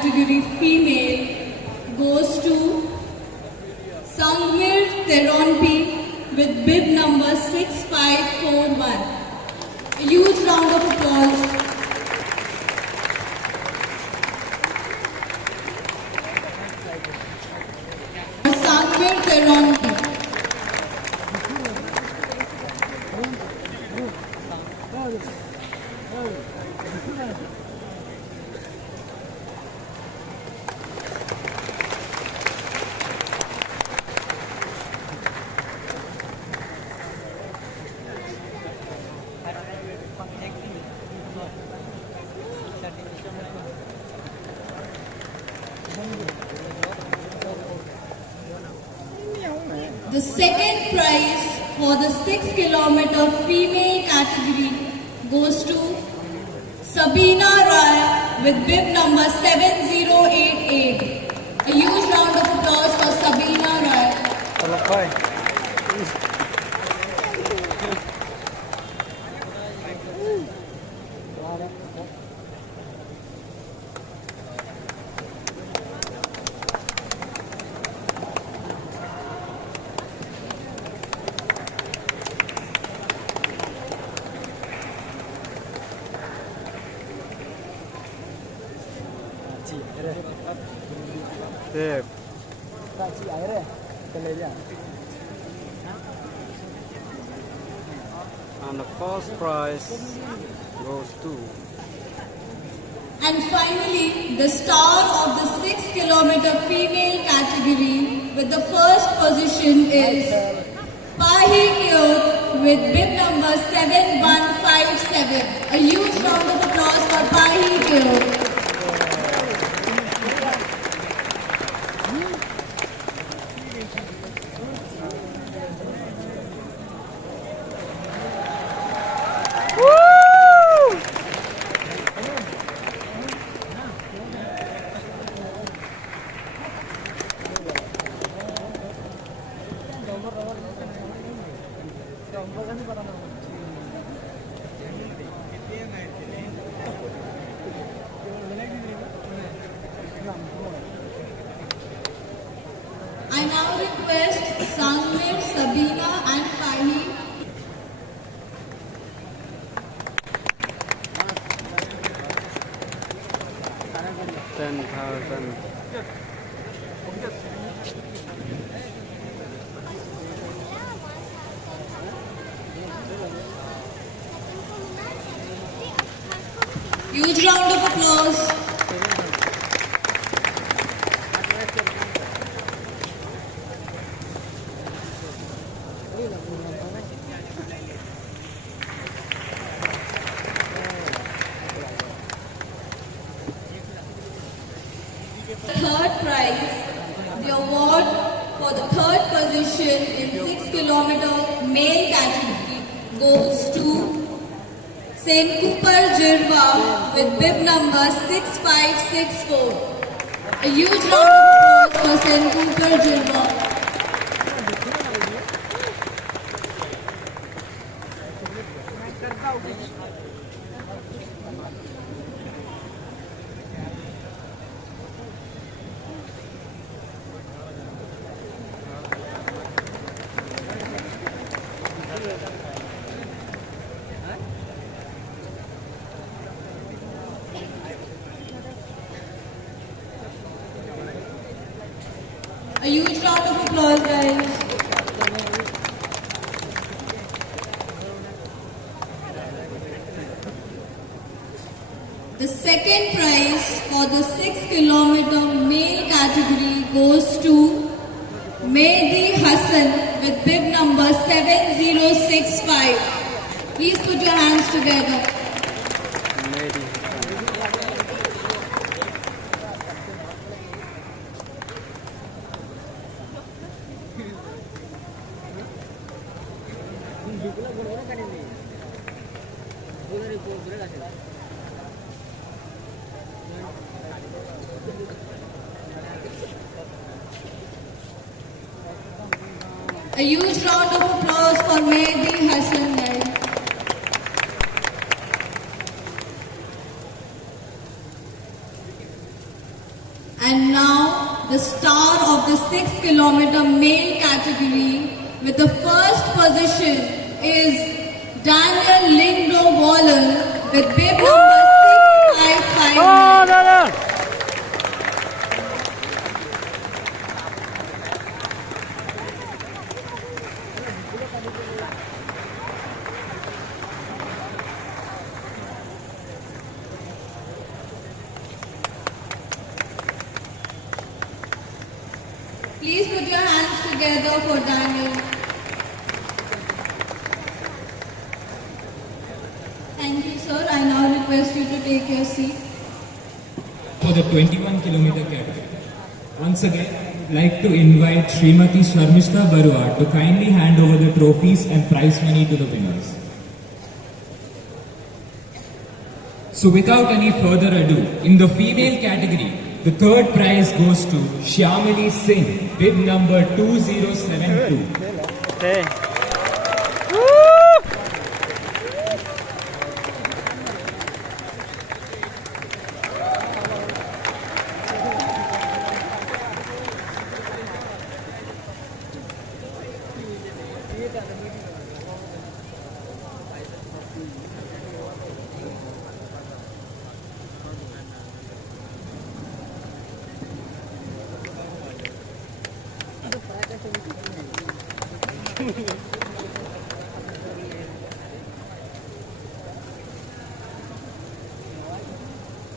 category female goes to Sangmir Teronpi with bib number 6541. A huge round of applause. Sangmir Teronpi. The second prize for the 6-kilometer female category goes to Sabina Rai with bib number 7088. A huge round of applause for Sabina Rai. And the first prize goes to. And finally, the star of the 6-kilometer female category with the first position is Pahi Kyot with bib number 7157. A huge round of applause for Pahi Kyot. I now request Sangmir, Sabina and Pahi $10,000. huge round of applause. Third prize, the award for the third position in 6-kilometer male category goes to Senkupar Jirva with bib number 6564. A huge round of applause for Senkupar Jirva. A huge round of applause, guys. The second prize for the 6-kilometer male category goes to Mehdi Hassan with bib number 7065. Please put your hands together. Mehdi A huge round of applause for Mehdi Hassan, guys. And now the star of the 6 kilometer male category with the first position is Daniel Lingdo Wallen with bib number 6559. Please put your hands together for Daniel. Thank you, sir. I now request you to take your seat. For the 21 kilometer category. Once again, I would like to invite Srimati Sharmishta Barua to kindly hand over the trophies and prize money to the winners. So without any further ado, in the female category, the third prize goes to Shyamali Singh, bib number 2072. Hey.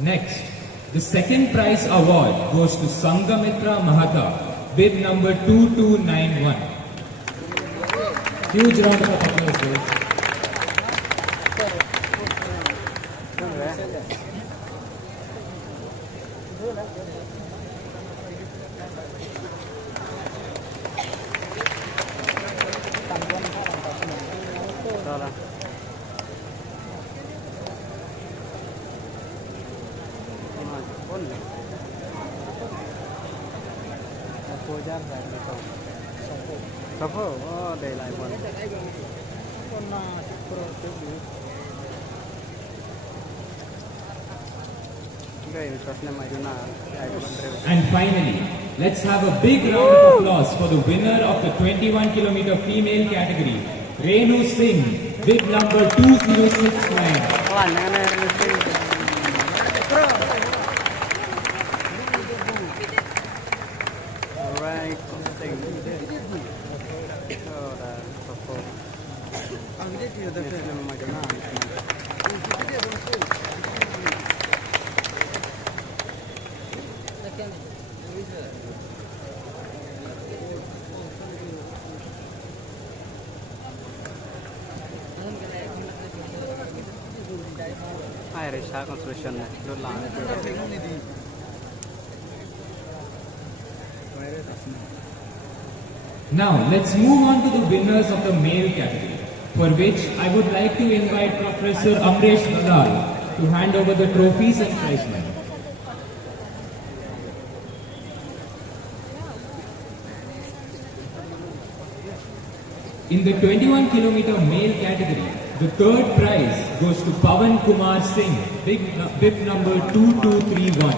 Next, the second prize award goes to Sangamitra Mahata, bib number 2291. Huge round of applause, guys. And finally, let's have a big round of applause for the winner of the 21 kilometer female category, Renu Singh, bib number 2069. Now, let's move on to the winners of the male category, for which I would like to invite Professor Amresh Nadal to hand over the trophies and prize money. In the 21 kilometer male category, the third prize goes to Pawan Kumar Singh, bib number 2231.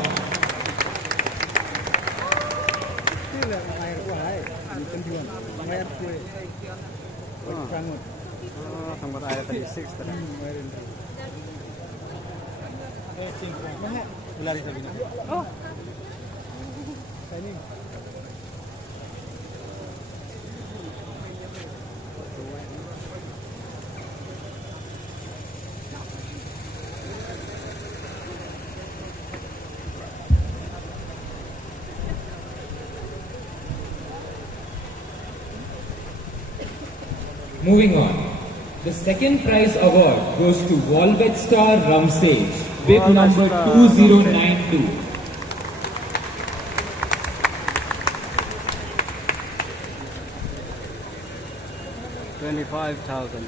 Moving on, the second prize award goes to Walvet Star Ramsey, bib number 2092. $25,000.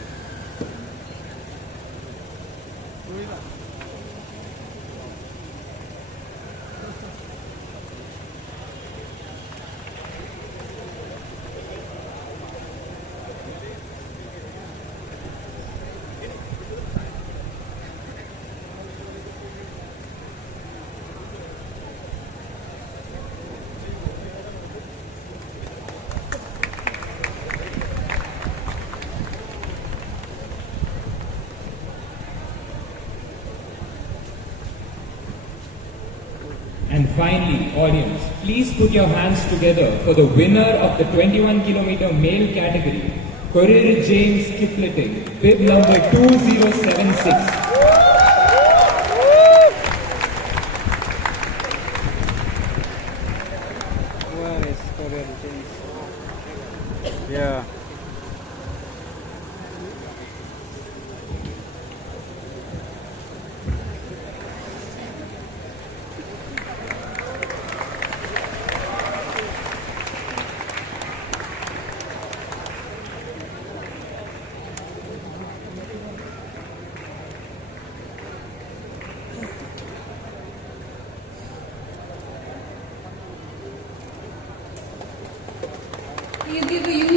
And finally, audience, please put your hands together for the winner of the 21 kilometer male category, Korir James Kipleting, bib number 2076. Where is Korean James? Yeah. Please give a huge